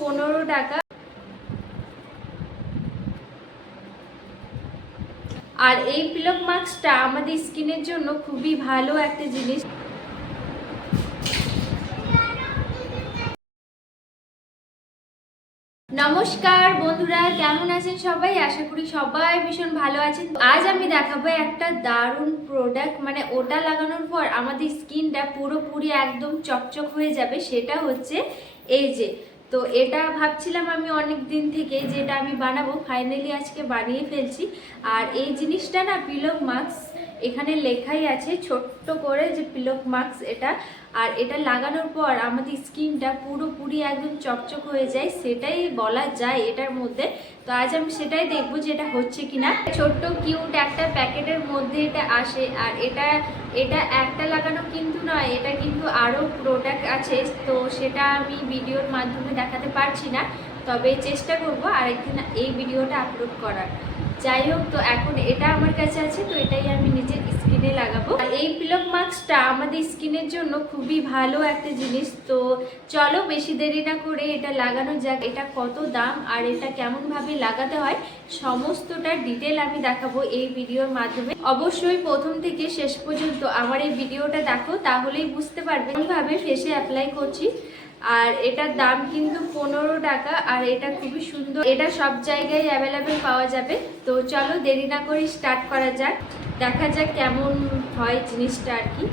15 টাকা। আর এই পিলক মাস্কটা আমাদের স্কিনের জন্য খুবই ভালো একটা জিনিস। নমস্কার বন্ধুরা, কেমন আছেন সবাই? আশা করি সবাই ভীষণ ভালো আছেন। আজ আমি দেখাবো একটা দারুণ প্রোডাক্ট, মানে ওটা লাগানোর পর আমাদের স্কিনটা পুরোপুরি একদম চকচক হয়ে যাবে। সেটা হচ্ছে এই যে, তো এটা ভাবছিলাম আমি অনেক দিন থেকে যে এটা আমি বানাবো, ফাইনালি আজকে বানিয়ে ফেলছি। আর এই জিনিসটা না পিলক মাস্ক, এখানে লেখাই আছে ছোট্ট করে যে পিলক মাস্ক এটা। আর এটা লাগানোর পর আমাদের স্কিনটা পুরোপুরি একদম চকচক হয়ে যায়, সেটাই বলা যায় এটার মধ্যে। তো আজ আমি সেটাই দেখবো যে এটা হচ্ছে কিনা। ছোট্ট কিউট একটা প্যাকেটের মধ্যে এটা আসে। আর এটা একটা লাগানো কিন্তু নয়, এটা কিন্তু আরও প্রোডাক্ট আছে। তো সেটা আমি ভিডিওর মাধ্যমে দেখাতে পারছি না, তবে চেষ্টা করবো আরেকদিন এই ভিডিওটা আপলোড করার। যাই হোক, তো এখন এটা আমার কাছে আছে, তো এটাই আমি নিজের স্কিনে লাগাবো। আর এই পিলক মাস্কটা আমাদের স্কিনের জন্য খুবই ভালো একটা জিনিস। তো চলো বেশি দেরি না করে এটা লাগানো যাক। এটা কত দাম আর এটা কেমন ভাবে লাগাতে হয় সমস্তটা ডিটেল আমি দেখাবো এই ভিডিওর মাধ্যমে। অবশ্যই প্রথম থেকে শেষ পর্যন্ত আমার এই ভিডিওটা দেখো, তাহলেই বুঝতে পারবে কিভাবে ফেসে অ্যাপ্লাই করছি। আর এটার দাম কিন্তু 15 টাকা। আর এটা খুবই সুন্দর, এটা সব জায়গায় অ্যাভেলেবেল পাওয়া যাবে। তো চলো দেরি না করে স্টার্ট করা যাক, দেখা যাক কেমন হয় জিনিসটা আর কি।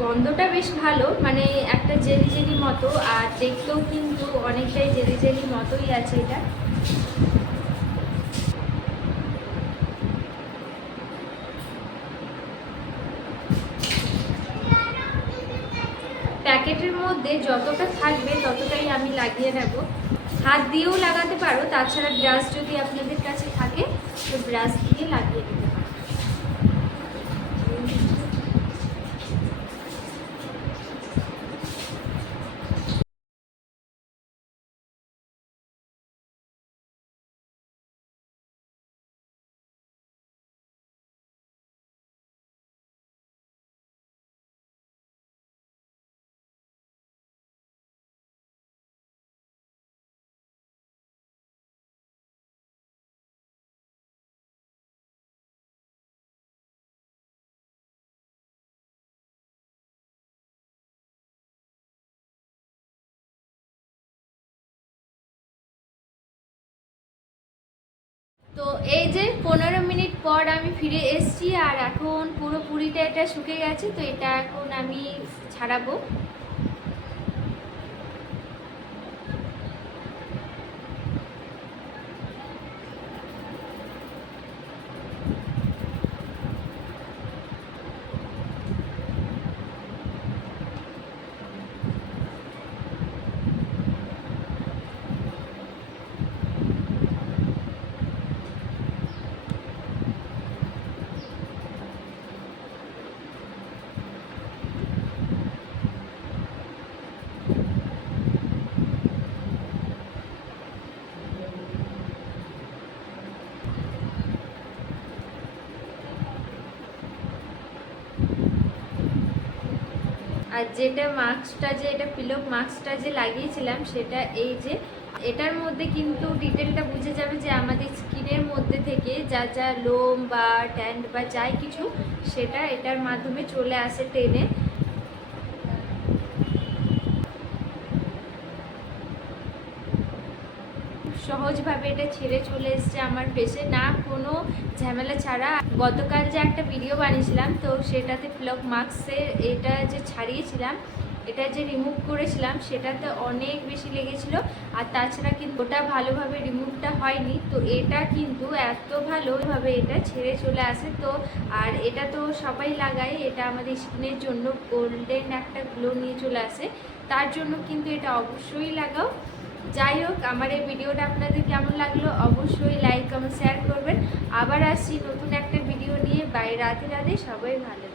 গন্ধটা বেশ ভালো, মানে একটা জেলি জেলি মতো, আর দেখতেও কিন্তু অনেকটাই জেলি জেলি মতোই আছে এটা। প্যাকেটের মধ্যে যতটা থাকবে ততটাই আমি লাগিয়ে নেব। হাত দিয়েও লাগাতে পারো, তাছাড়া ব্রাশ যদি আপনাদের কাছে থাকে তো ব্রাশ দিয়ে লাগিয়ে দিতে পারো। তো এই যে 15 মিনিট পর আমি ফিরে এসেছি, আর এখন পুরোপুরিটা এটা শুকে গেছে। তো এটা এখন আমি ছাড়াবো। আর যেটা মাস্কটা, যে এটা পিলক মাস্কটা যে লাগিয়েছিলাম, সেটা এই যে এটার মধ্যে কিন্তু ডিটেলটা বুঝে যাবে যে আমাদের স্কিনের মধ্যে থেকে যা যা লোম বা ট্যান বা যাই কিছু, সেটা এটার মাধ্যমে চলে আসে টেনে। সহজভাবে এটা ছেড়ে চলে এসছে আমার ফেসে, না কোনো ঝামেলা ছাড়া। গতকাল যে একটা ভিডিও বানিয়েছিলাম, তো সেটাতে পিলক মাস্কের এটা যে ছাড়িয়েছিলাম, এটা যে রিমুভ করেছিলাম, সেটাতে অনেক বেশি লেগেছিল। আর তাছাড়া কিন্তু ওটা ভালোভাবে রিমুভটা হয়নি। তো এটা কিন্তু এত ভালোভাবে এটা ছেড়ে চলে আসে। তো আর এটা তো সবাই লাগায়, এটা আমাদের স্কিনের জন্য গোল্ডেন একটা গ্লো নিয়ে চলে আসে। তার জন্য কিন্তু এটা অবশ্যই লাগাও। যাই হোক, আমার এই ভিডিওটা আপনাদের কেমন লাগলো অবশ্যই লাইক কমেন্ট শেয়ার করবেন। আবার আসছি নতুন একটা ভিডিও নিয়ে। বাই, রাধে রাধে, সবাই ভালো।